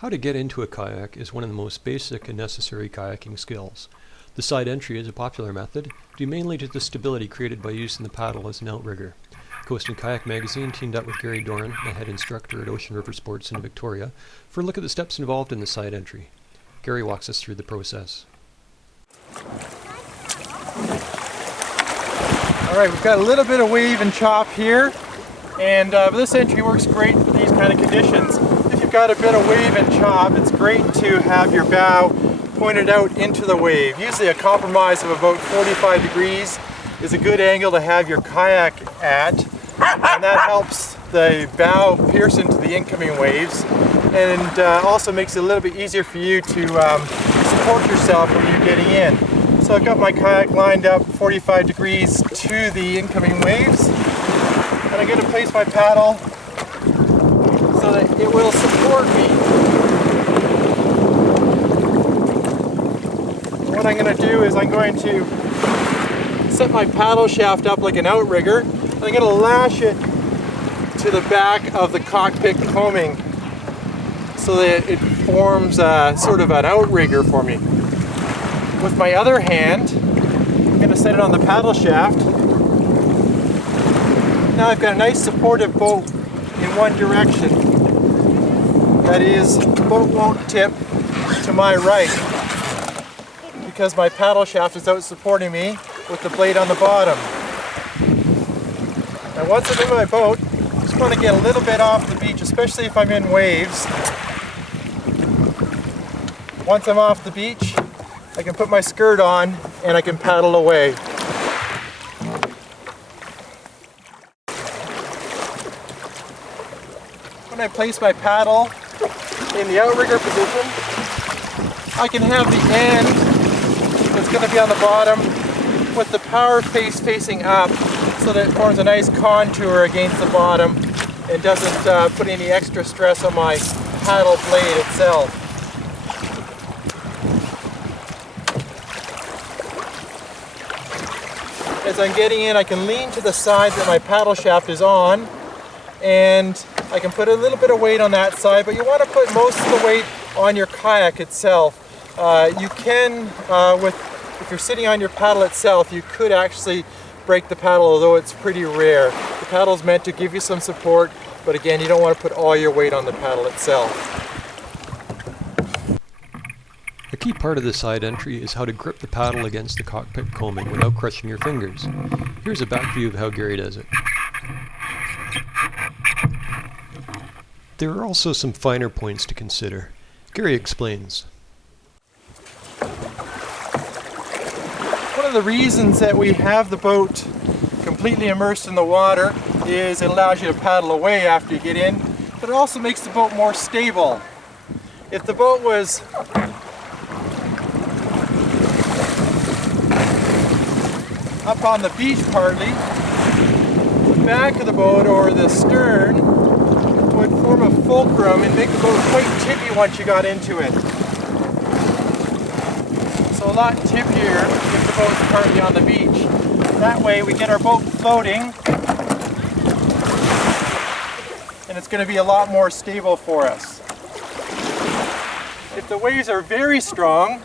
How to get into a kayak is one of the most basic and necessary kayaking skills. The side entry is a popular method, due mainly to the stability created by using the paddle as an outrigger. Coast&Kayak Magazine teamed up with Gary Doran, the head instructor at Ocean River Sports in Victoria, for a look at the steps involved in the side entry. Gary walks us through the process. Alright, we've got a little bit of wave and chop here, and this entry works great for these kind of conditions. If you've got a bit of wave and chop, it's great to have your bow pointed out into the wave. Usually a compromise of about 45 degrees is a good angle to have your kayak at, and that helps the bow pierce into the incoming waves, and also makes it a little bit easier for you to support yourself when you're getting in. So I've got my kayak lined up 45 degrees to the incoming waves, and I'm going to place my paddle so that it will support me. What I'm going to do is I'm going to set my paddle shaft up like an outrigger, and I'm going to lash it to the back of the cockpit coaming so that it forms sort of an outrigger for me. With my other hand, I'm going to set it on the paddle shaft. Now I've got a nice supportive boat in one direction. That is, the boat won't tip to my right because my paddle shaft is out supporting me with the blade on the bottom. Now once I'm in my boat, I just want to get a little bit off the beach, especially if I'm in waves. Once I'm off the beach, I can put my skirt on and I can paddle away. When I place my paddle in the outrigger position, I can have the end that's going to be on the bottom with the power face facing up so that it forms a nice contour against the bottom and doesn't put any extra stress on my paddle blade itself. As I'm getting in, I can lean to the side that my paddle shaft is on, and I can put a little bit of weight on that side, but you want to put most of the weight on your kayak itself. You can, if you're sitting on your paddle itself, you could actually break the paddle, although it's pretty rare. The paddle is meant to give you some support, but again, you don't want to put all your weight on the paddle itself. A key part of the side entry is how to grip the paddle against the cockpit coaming without crushing your fingers. Here's a back view of how Gary does it. There are also some finer points to consider. Gary explains. One of the reasons that we have the boat completely immersed in the water is it allows you to paddle away after you get in, but it also makes the boat more stable. If the boat was up on the beach partly, the back of the boat or the stern would form a fulcrum and make the boat quite tippy once you got into it. So a lot tippier if the boat's partly on the beach. That way we get our boat floating and it's going to be a lot more stable for us. If the waves are very strong,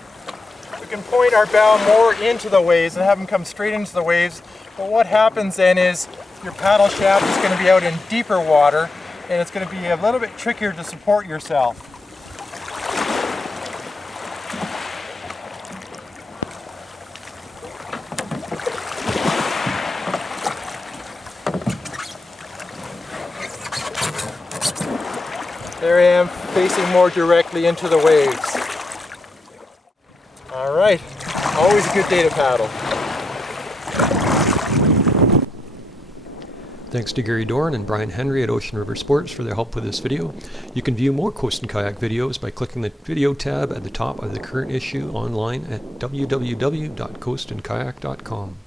we can point our bow more into the waves and have them come straight into the waves. But what happens then is your paddle shaft is going to be out in deeper water and it's going to be a little bit trickier to support yourself. There I am, facing more directly into the waves. All right, always a good day to paddle. Thanks to Gary Doran and Brian Henry at Ocean River Sports for their help with this video. You can view more Coast and Kayak videos by clicking the video tab at the top of the current issue online at www.coastandkayak.com.